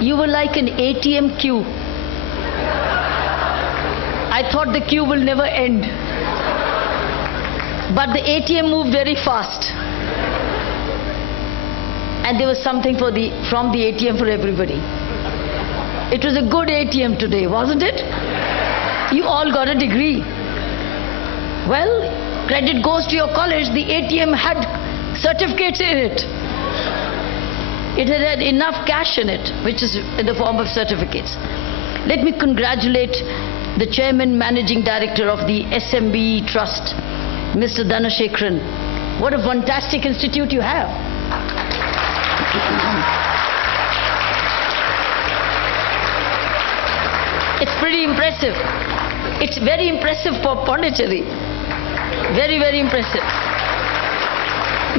You were like an ATM queue. I thought the queue will never end. But the ATM moved very fast. And there was something from the ATM for everybody. It was a good ATM today, wasn't it? You all got a degree. Well, credit goes to your college. The ATM had certificates in it. It had enough cash in it, which is in the form of certificates. Let me congratulate the Chairman Managing Director of the SMB Trust, Mr. Dhanashekharan. What a fantastic institute you have. It's pretty impressive. It's very impressive for Pondicherry. Very, very impressive.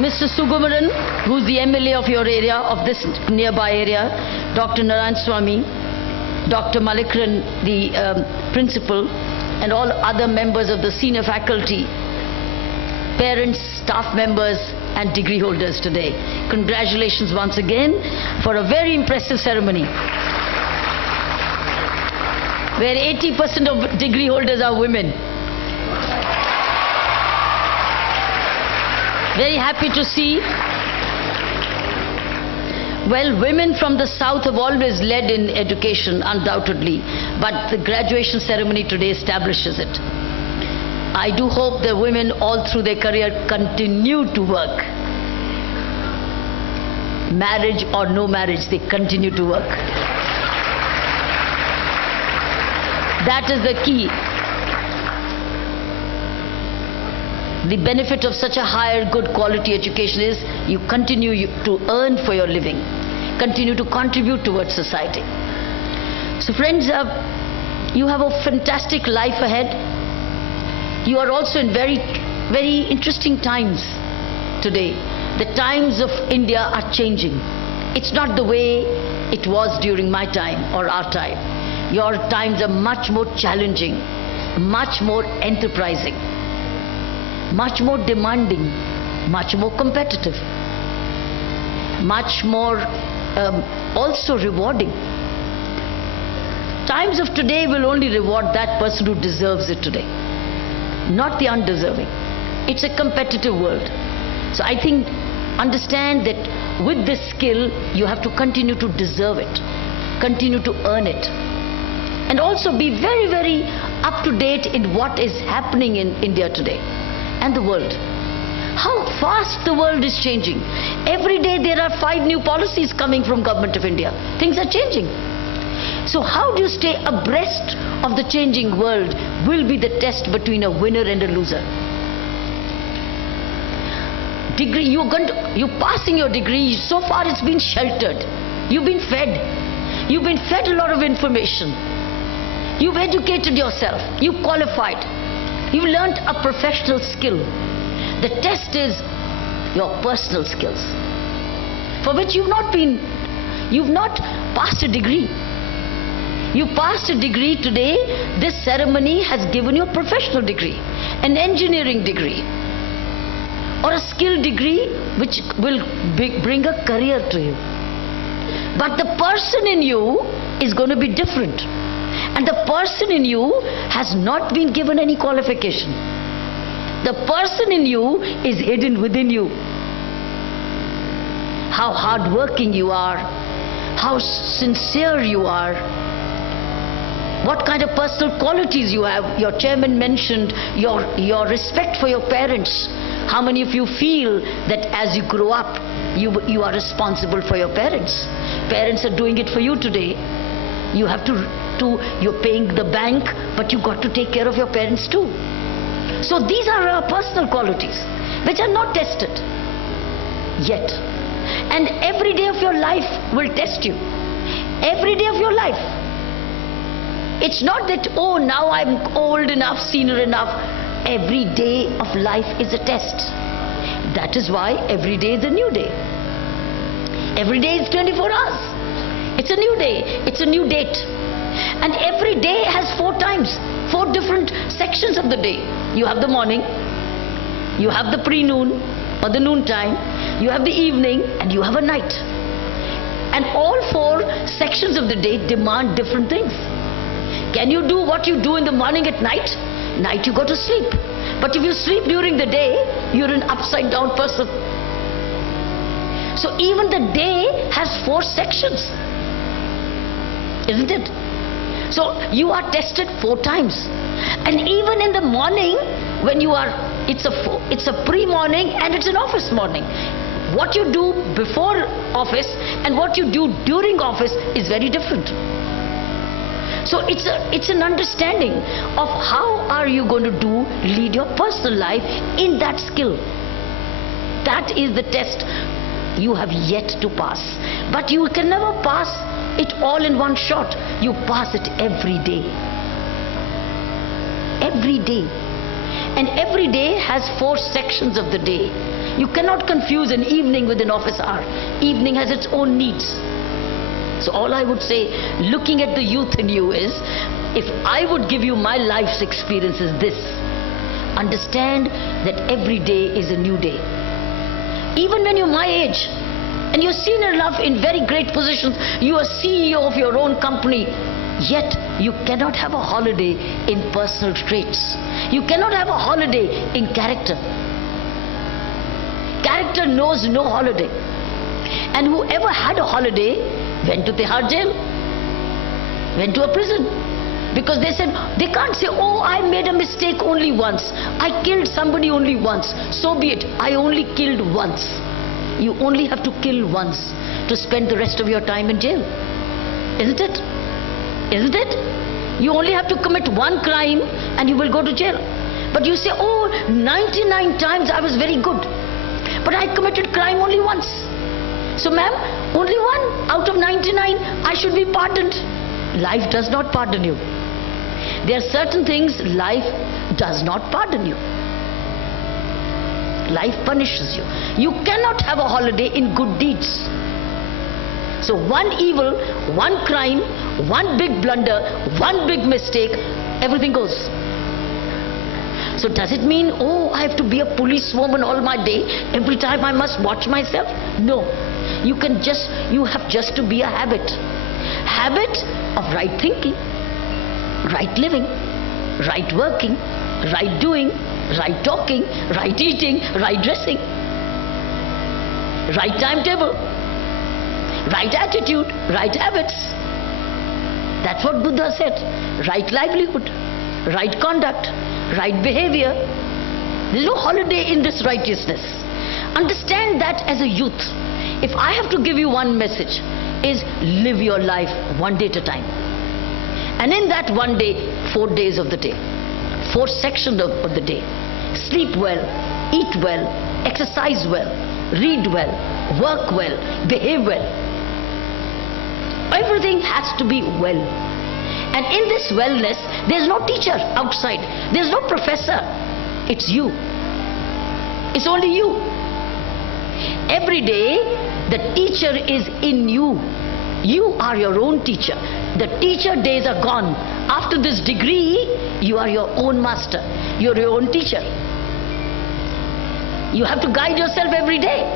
Mr. Sugumaran, who's the MLA of your area, of this nearby area, Dr. Narayan Swamy, Dr. Malikran, the principal, and all other members of the senior faculty, parents, staff members, and degree holders today. Congratulations once again for a very impressive ceremony, where 80% of degree holders are women. Very happy to see. Well, women from the South have always led in education, undoubtedly, but the graduation ceremony today establishes it. I do hope that women all through their career continue to work. Marriage or no marriage, they continue to work. That is the key. The benefit of such a higher, good quality education is you continue to earn for your living, continue to contribute towards society. So friends, you have a fantastic life ahead. You are also in very, very interesting times today. The times of India are changing. It's not the way it was during my time or our time. Your times are much more challenging, much more enterprising, much more demanding, much more competitive, much more also rewarding. Times of today will only reward that person who deserves it today, not the undeserving. It's a competitive world. So I think, understand that with this skill, you have to continue to deserve it, continue to earn it, and also be very, very up to date in what is happening in India today and the world. How fast the world is changing. Every day there are 5 new policies coming from Government of India. Things are changing. So how do you stay abreast of the changing world will be the test between a winner and a loser. Degree, you're passing your degree, so far it's been sheltered. You've been fed. You've been fed a lot of information. You've educated yourself. You've qualified. You've learnt a professional skill. The test is your personal skills, for which you've not passed a degree. You passed a degree today. This ceremony has given you a professional degree, an engineering degree, or a skill degree which will bring a career to you. But the person in you is going to be different. And the person in you has not been given any qualification. The person in you is hidden within you. How hardworking you are, how sincere you are, what kind of personal qualities you have. Your chairman mentioned your respect for your parents. How many of you feel that as you grow up, you are responsible for your parents? Parents are doing it for you today. You have you're paying the bank, but you got to take care of your parents too. So these are our personal qualities, which are not tested yet. And every day of your life will test you. Every day of your life. It's not that, oh, now I'm old enough, senior enough. Every day of life is a test. That is why every day is a new day. Every day is 24 hours. It's a new day. It's a new date. And every day has 4 times, 4 different sections of the day. You have the morning, you have the pre-noon or the noon time, you have the evening, and you have a night. And all 4 sections of the day demand different things. Can you do what you do in the morning at night? Night you go to sleep. But if you sleep during the day, you're an upside down person. So even the day has 4 sections. Isn't it? So you are tested 4 times. And even in the morning, when you are, it's a pre-morning and it's an office morning. What you do before office and what you do during office is very different. So it's an understanding of how are you going to lead your personal life in that skill. That is the test you have yet to pass. But you can never pass it all in one shot. You pass it every day. Every day. And every day has 4 sections of the day. You cannot confuse an evening with an office hour. Evening has its own needs. So all I would say, looking at the youth in you is, if I would give you my life's experience is this. Understand that every day is a new day. Even when you're my age, and you're senior enough in very great positions, you are CEO of your own company, yet you cannot have a holiday in personal traits. You cannot have a holiday in character. Character knows no holiday. And whoever had a holiday went to Tihar jail, went to a prison. Because they said, they can't say, oh, I made a mistake only once. I killed somebody only once. So be it. I only killed once. You only have to kill once to spend the rest of your time in jail. Isn't it? Isn't it? You only have to commit one crime and you will go to jail. But you say, oh, 99 times I was very good. But I committed crime only once. So ma'am, only one out of 99 I should be pardoned. Life does not pardon you. There are certain things life does not pardon you. Life punishes you. You cannot have a holiday in good deeds. So one evil, one crime, one big blunder, one big mistake, everything goes. So does it mean, oh, I have to be a policewoman all my day? Every time I must watch myself? No. You have just to be a habit. Habit of right thinking, right living, right working, right doing, right talking, right eating, right dressing, right timetable, right attitude, right habits. That's what Buddha said. Right livelihood, right conduct, right behavior. There's no holiday in this righteousness. Understand that as a youth. If I have to give you one message, is live your life one day at a time. And in that one day, 4 days of the day, 4 sections of the day. Sleep well, eat well, exercise well, read well, work well, behave well. Everything has to be well. And in this wellness, there's no teacher outside. There's no professor. It's you. It's only you. Every day, the teacher is in you. You are your own teacher. The teacher days are gone. After this degree, you are your own master. You're your own teacher. You have to guide yourself every day.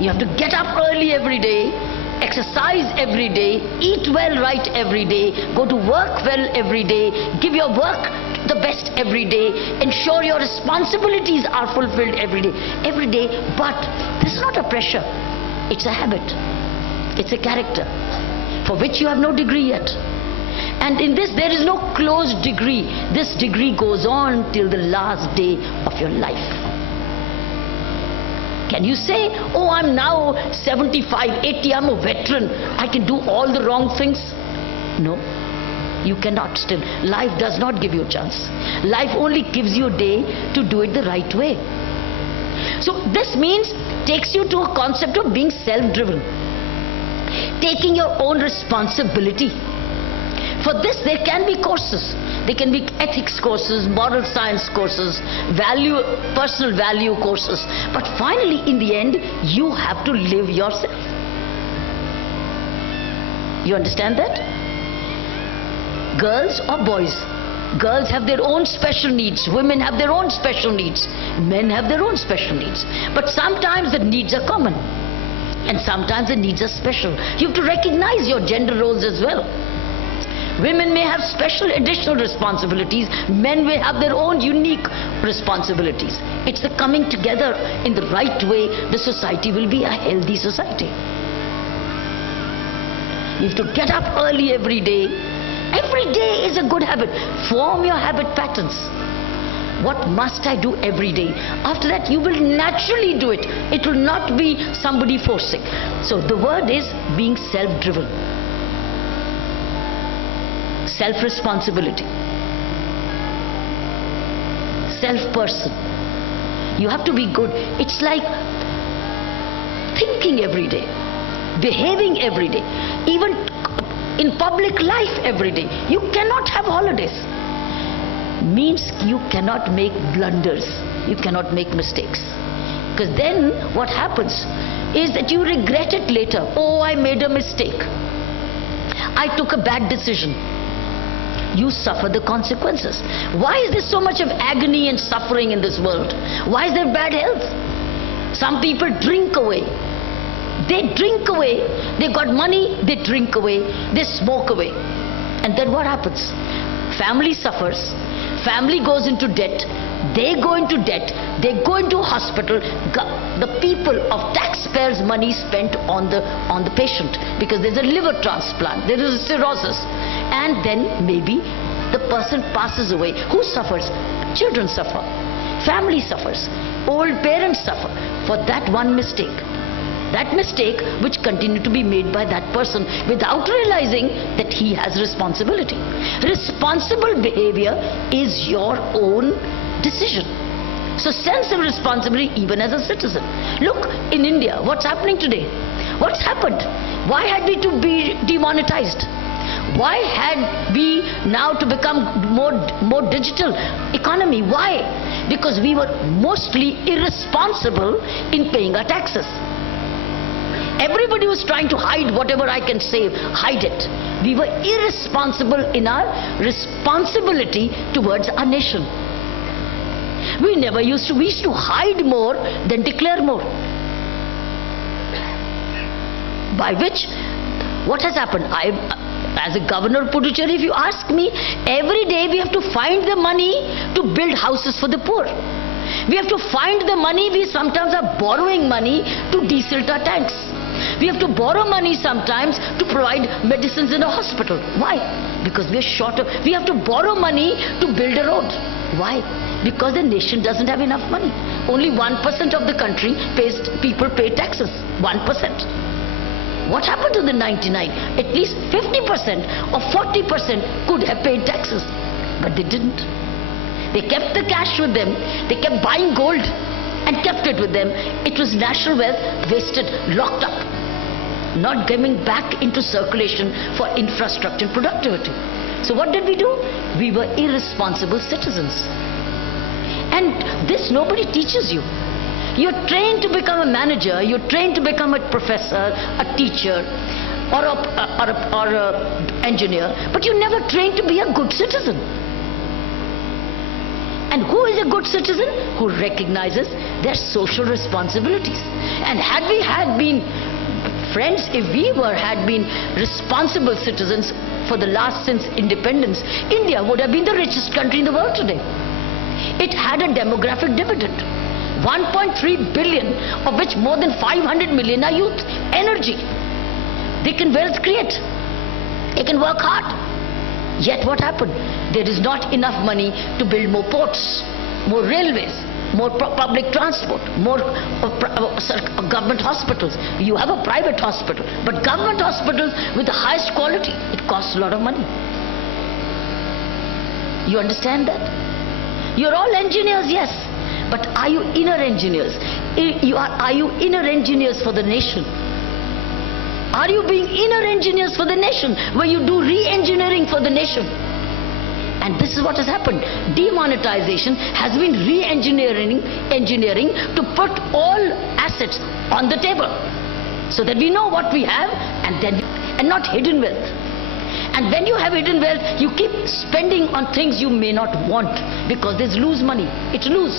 You have to get up early every day, exercise every day, eat well right every day, go to work well every day, give your work the best every day, ensure your responsibilities are fulfilled every day. But this is not a pressure. It's a habit. It's a character for which you have no degree yet. And in this, there is no closed degree. This degree goes on till the last day of your life. Can you say, oh, I'm now 75, 80, I'm a veteran, I can do all the wrong things? No, you cannot still. Life does not give you a chance. Life only gives you a day to do it the right way. So this means, takes you to a concept of being self-driven. Taking your own responsibility. For this, there can be courses. There can be ethics courses, moral science courses, personal value courses. But finally, in the end, you have to live yourself. You understand that? Girls or boys? Girls have their own special needs. Women have their own special needs. Men have their own special needs. But sometimes the needs are common. And sometimes the needs are special. You have to recognize your gender roles as well. Women may have special additional responsibilities. Men may have their own unique responsibilities. It's the coming together in the right way. The society will be a healthy society. You have to get up early every day. Every day is a good habit. Form your habit patterns. What must I do every day? After that, you will naturally do it. It will not be somebody forcing. So the word is being self-driven. Self-responsibility. Self-person. You have to be good. It's like thinking every day, behaving every day, even in public life every day. You cannot have holidays. Means you cannot make blunders. You cannot make mistakes. Because then what happens is that you regret it later. Oh, I made a mistake. I took a bad decision. You suffer the consequences. Why is there so much of agony and suffering in this world? Why is there bad health? Some people drink away. They drink away. They got money, they drink away. They smoke away. And then what happens? Family suffers. Family goes into debt. They go into debt. They go into hospital. The people of taxpayers' money spent on the patient, because there's a liver transplant, there is a cirrhosis, and then maybe the person passes away. Who suffers? Children suffer. Family suffers. Old parents suffer for that one mistake. That mistake which continued to be made by that person without realizing that he has responsibility. Responsible behavior is your own decision. So sense of responsibility even as a citizen. Look, in India, what's happening today? What's happened? Why had we to be demonetized? Why had we now to become more digital economy? Why? Because we were mostly irresponsible in paying our taxes. Everybody was trying to hide whatever I can save, hide it. We were irresponsible in our responsibility towards our nation. We used to hide more than declare more. By which, what has happened? As a governor of Puducherry, if you ask me, every day we have to find the money to build houses for the poor. We have to find the money. We sometimes are borrowing money to desilt our tanks. We have to borrow money sometimes to provide medicines in a hospital. Why? Because we are short of... We have to borrow money to build a road. Why? Because the nation doesn't have enough money. Only 1% of the country people pay taxes. 1%. What happened to the 99? At least 50% or 40% could have paid taxes. But they didn't. They kept the cash with them. They kept buying gold and kept it with them. It was national wealth wasted, locked up, not coming back into circulation for infrastructure productivity. So what did we do? We were irresponsible citizens. And this nobody teaches you. You're trained to become a manager, you're trained to become a professor, a teacher, or a engineer, but you're never trained to be a good citizen. And who is a good citizen? Who recognizes their social responsibilities. And had we been friends, if we had been responsible citizens for the last since independence, India would have been the richest country in the world today. It had a demographic dividend. 1.3 billion, of which more than 500 million are youth. Energy. They can wealth create. They can work hard. Yet what happened? There is not enough money to build more ports, more railways, more public transport, more government hospitals. You have a private hospital, but government hospitals with the highest quality, it costs a lot of money. You understand that? You're all engineers, yes, but are you inner engineers? Are you inner engineers for the nation? Are you being inner engineers for the nation, where you do re-engineering for the nation? And this is what has happened. Demonetization has been re-engineering to put all assets on the table, so that we know what we have, and not hidden wealth. And when you have hidden wealth, you keep spending on things you may not want, because there's lose money. It's lose.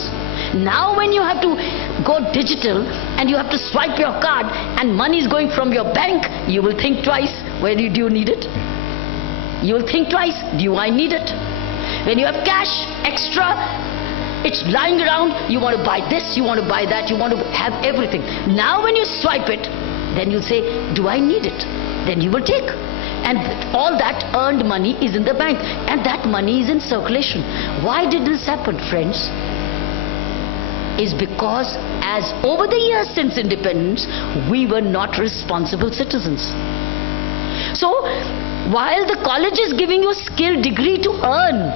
Now when you have to go digital and you have to swipe your card and money is going from your bank, you will think twice, do you need it? You will think twice, do I need it? When you have cash extra, it's lying around, you want to buy this, you want to buy that, you want to have everything. Now when you swipe it, then you'll say, do I need it? Then you will take. And all that earned money is in the bank, and that money is in circulation. Why did this happen, friends? Is because as over the years since independence, we were not responsible citizens. So while the college is giving you a skill degree to earn,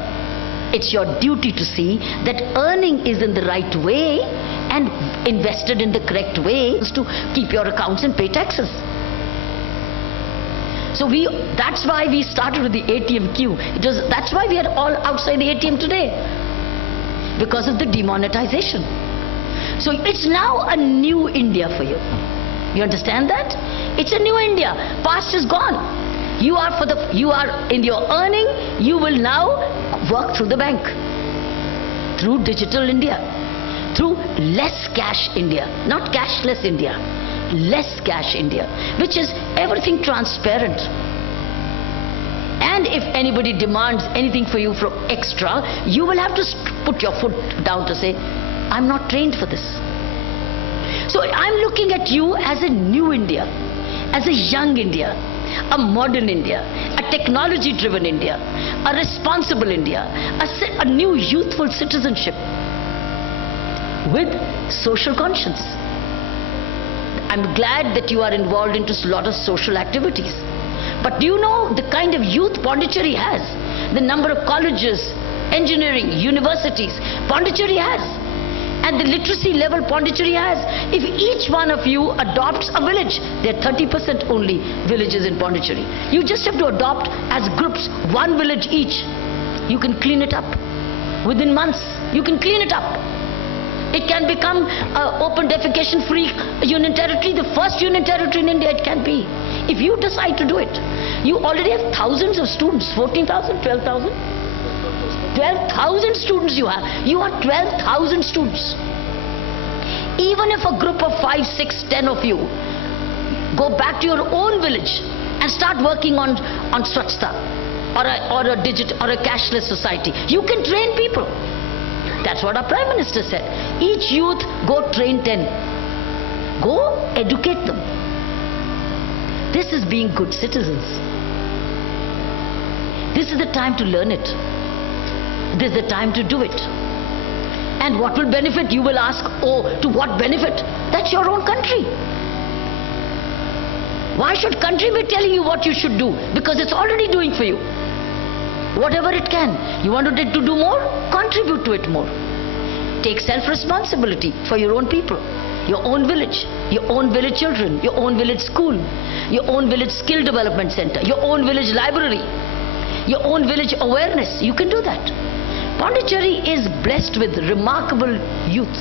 it's your duty to see that earning is in the right way and invested in the correct way to keep your accounts and pay taxes. So that's why we started with the ATM queue. That's why we are all outside the ATM today, because of the demonetization. So it's now a new India for you. You understand that? It's a new India. Past is gone. You are in your earning. You will now work through the bank, through digital India, through less cash India, not cashless India. Less cash India, which is everything transparent. And if anybody demands anything for you from extra, you will have to put your foot down to say, I'm not trained for this. So I'm looking at you as a new India, as a young India, a modern India, a technology-driven India, a responsible India, a new youthful citizenship with social conscience. I'm glad that you are involved into a lot of social activities. But do you know the kind of youth Pondicherry has? The number of colleges, engineering, universities Pondicherry has, and the literacy level Pondicherry has. If each one of you adopts a village, there are 30% only villages in Pondicherry. You just have to adopt as groups one village each. You can clean it up. Within months, you can clean it up. It can become open defecation free union territory, the first union territory in India it can be. If you decide to do it, you already have thousands of students, 14,000, 12,000. 12,000 students you have. You are 12,000 students. Even if a group of 5, 6, 10 of you go back to your own village and start working on Swachhta or a cashless society, you can train people. That's what our Prime Minister said. Each youth go train 10. Go educate them. This is being good citizens. This is the time to learn it. This is the time to do it. And what will benefit? You will ask, to what benefit? That's your own country. Why should country be telling you what you should do? Because it's already doing for you. Whatever it can. You want it to do more? Contribute to it more. Take self-responsibility for your own people, your own village children, your own village school, your own village skill development center, your own village library, your own village awareness. You can do that. Pondicherry is blessed with remarkable youth.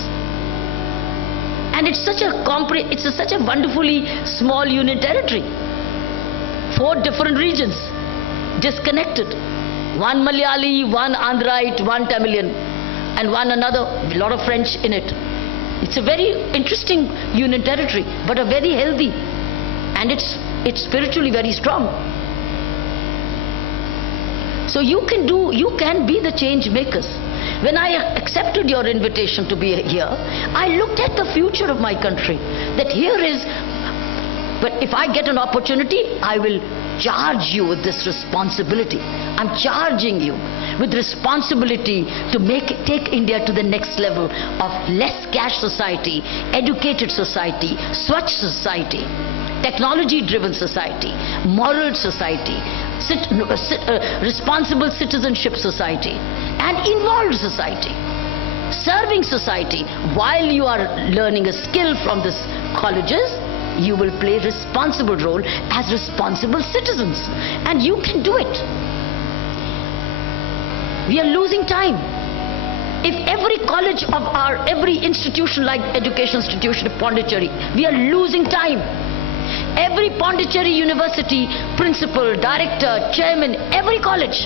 And it's such a wonderfully small union territory. 4 different regions, disconnected. One Malayali, one Andhraite, one Tamilian, and one another, a lot of French in it. It's a very interesting union territory, but a very healthy, and it's spiritually very strong. So you can be the change makers. When I accepted your invitation to be here, I looked at the future of my country, that here is, but if I get an opportunity, I will charge you with this responsibility. I'm charging you with responsibility to take India to the next level of less cash society, educated society, Swachh society, technology-driven society, moral society, responsible citizenship society, and involved society, serving society. While you are learning a skill from these colleges, you will play a responsible role as responsible citizens, and you can do it. We are losing time. If every college of every institution like education institution of Pondicherry, we are losing time. Every Pondicherry University principal, director, chairman, every college,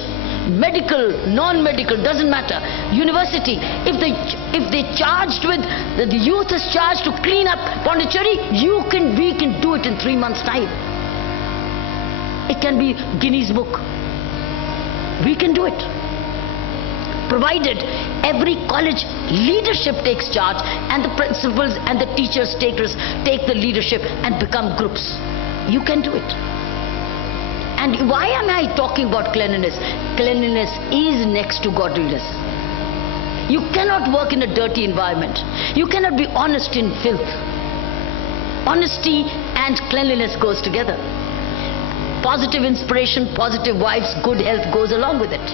medical, non-medical, doesn't matter, university, if they charged with, the youth is charged to clean up Pondicherry, we can do it in 3 months' time. It can be Guinness Book. We can do it. Provided every college leadership takes charge and the principals and the teachers take the leadership and become groups. You can do it. And why am I talking about cleanliness? Cleanliness is next to godliness. You cannot work in a dirty environment. You cannot be honest in filth. Honesty and cleanliness goes together. Positive inspiration, positive vibes, good health goes along with it.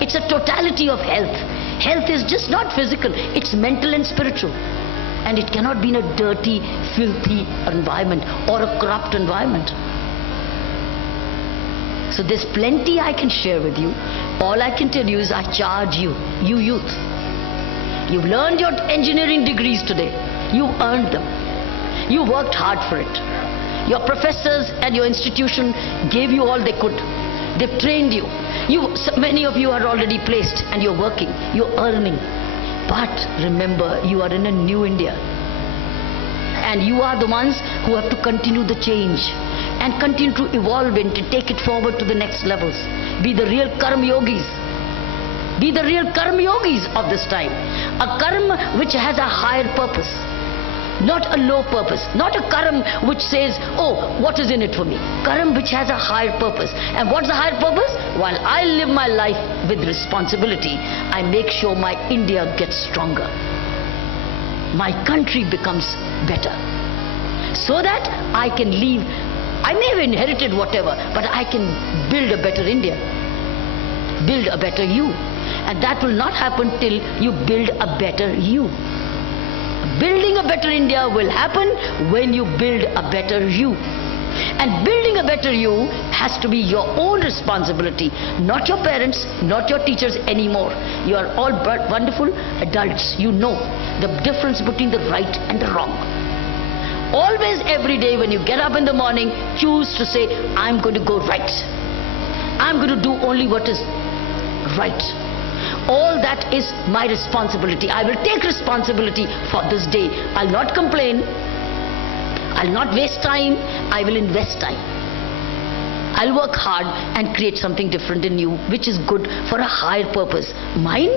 It's a totality of health. Health is just not physical, it's mental and spiritual. And it cannot be in a dirty, filthy environment or a corrupt environment. So there's plenty I can share with you. All I can tell you is I charge you, you youth. You've learned your engineering degrees today. You earned them. You worked hard for it. Your professors and your institution gave you all they could. They've trained you. Many of you are already placed and you're working, you're earning. But remember, you are in a new India. And you are the ones who have to continue the change and continue to evolve and to take it forward to the next levels. Be the real karma yogis. Be the real karma yogis of this time. A karma which has a higher purpose. Not a low purpose, not a karma which says, oh, what is in it for me? Karma which has a higher purpose. And what's the higher purpose? While I live my life with responsibility, I make sure my India gets stronger. My country becomes better. So that I can leave, I may have inherited whatever, but I can build a better India. Build a better you. And that will not happen till you build a better you. Building a better India will happen when you build a better you. And building a better you has to be your own responsibility, not your parents, not your teachers anymore. You are all wonderful adults. You know the difference between the right and the wrong. Always, every day when you get up in the morning, choose to say, I'm going to go right. I'm going to do only what is right. All that is my responsibility. I will take responsibility for this day. I'll not complain. I'll not waste time. I will invest time. I'll work hard and create something different in you, which is good for a higher purpose. Mine,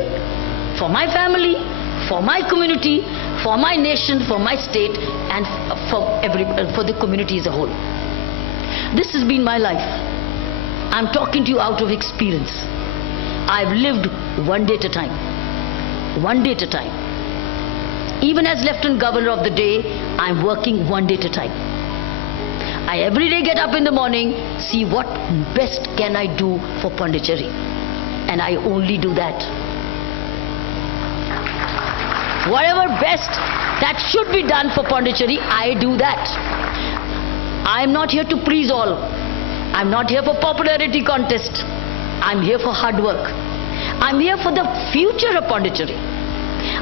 for my family, for my community, for my nation, for my state, and for the community as a whole. This has been my life. I'm talking to you out of experience. I've lived one day at a time. One day at a time. Even as Lieutenant Governor of the day, I'm working one day at a time. I every day get up in the morning, see what best can I do for Pondicherry. And I only do that. Whatever best that should be done for Pondicherry, I do that. I'm not here to please all. I'm not here for popularity contest. I'm here for hard work. I'm here for the future of Pondicherry.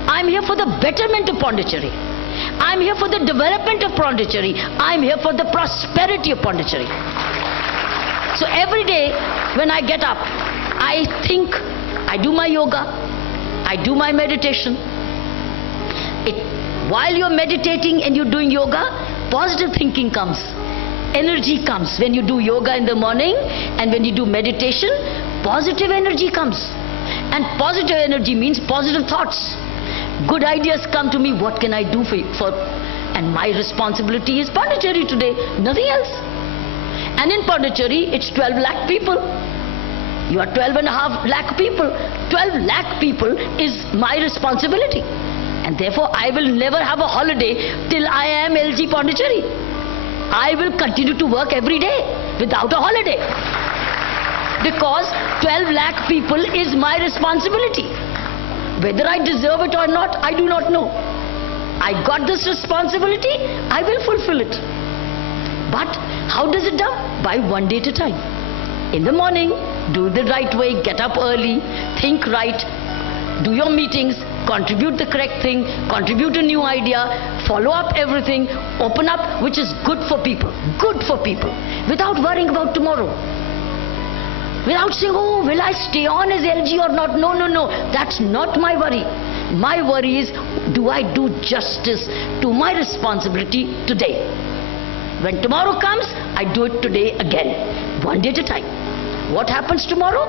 I'm here for the betterment of Pondicherry. I'm here for the development of Pondicherry. I'm here for the prosperity of Pondicherry. So every day when I get up, I think, I do my yoga, I do my meditation. While you're meditating and you're doing yoga, positive thinking comes. Energy comes. When you do yoga in the morning and when you do meditation, positive energy comes. And positive energy means positive thoughts. Good ideas come to me. What can I do for and my responsibility is Pondicherry today, nothing else. And in Pondicherry, it's 12 lakh people. You are 12.5 lakh people. 12 lakh people is my responsibility. And therefore, I will never have a holiday till I am LG Pondicherry. I will continue to work every day without a holiday. Because 12 lakh people is my responsibility. Whether I deserve it or not, I do not know. I got this responsibility, I will fulfill it. But how does it done? By one day at a time. In the morning, do the right way, get up early, think right, do your meetings, contribute the correct thing, contribute a new idea, follow up everything, open up which is good for people, without worrying about tomorrow. Without saying, oh, will I stay on as LG or not? No, no, no. That's not my worry. My worry is, do I do justice to my responsibility today? When tomorrow comes, I do it today again, one day at a time. What happens tomorrow?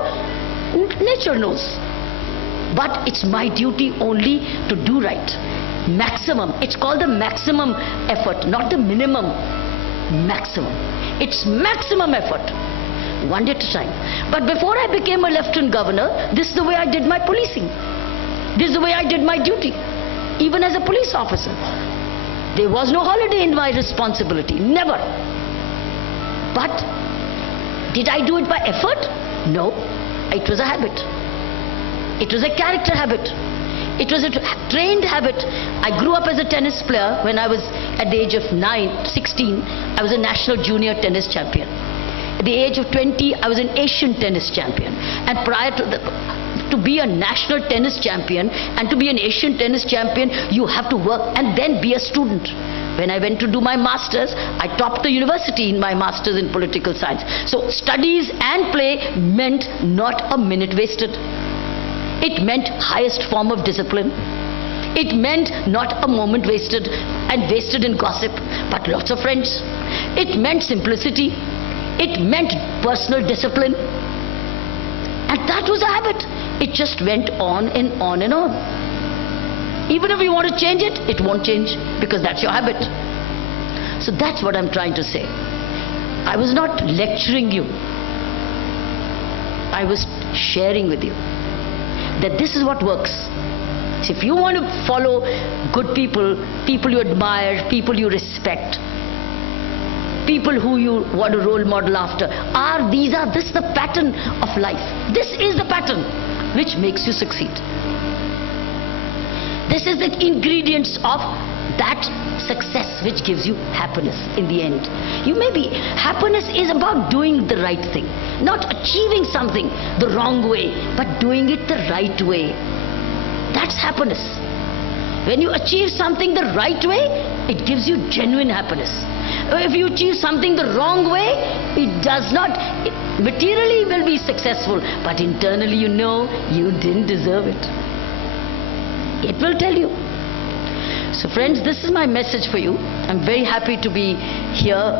Nature knows. But it's my duty only to do right. Maximum. It's called the maximum effort, not the minimum. Maximum. It's maximum effort. One day at a time. But before I became a Lieutenant Governor, this is the way I did my policing. This is the way I did my duty. Even as a police officer. There was no holiday in my responsibility. Never. But did I do it by effort? No. It was a habit. It was a character habit. It was a trained habit. I grew up as a tennis player. When I was at the age of 16, I was a national junior tennis champion. At the age of 20, I was an Asian tennis champion. And prior to be a national tennis champion and to be an Asian tennis champion, you have to work and then be a student. When I went to do my masters, I topped the university in my masters in political science. So studies and play meant not a minute wasted. It meant highest form of discipline. It meant not a moment wasted and wasted in gossip, but lots of friends. It meant simplicity. It meant personal discipline. And that was a habit. It just went on and on and on. Even if you want to change it, it won't change because that's your habit. So that's what I'm trying to say. I was not lecturing you. I was sharing with you that this is what works. So if you want to follow good people, people you admire, people you respect, people who you want to role model after, this is the pattern of life. This is the pattern which makes you succeed. This is the ingredients of that success which gives you happiness in the end. Happiness is about doing the right thing, not achieving something the wrong way, but doing it the right way. That's happiness. When you achieve something the right way, it gives you genuine happiness. If you achieve something the wrong way, it does not, materially will be successful, but internally you know you didn't deserve it. It will tell you. So friends, this is my message for you. I'm very happy to be here,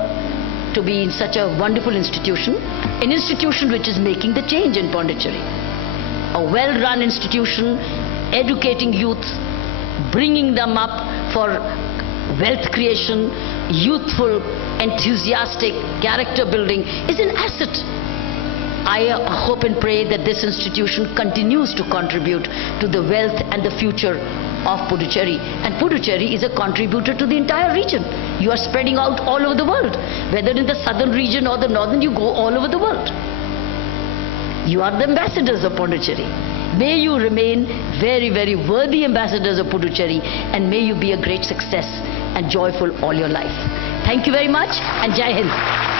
to be in such a wonderful institution, an institution which is making the change in Pondicherry. A well-run institution, educating youth, bringing them up for wealth creation, youthful, enthusiastic, character building is an asset. I hope and pray that this institution continues to contribute to the wealth and the future of Puducherry. And Puducherry is a contributor to the entire region. You are spreading out all over the world. Whether in the southern region or the northern, you go all over the world. You are the ambassadors of Pondicherry. May you remain very, very worthy ambassadors of Puducherry, and may you be a great success and joyful all your life. Thank you very much, and Jai Hind.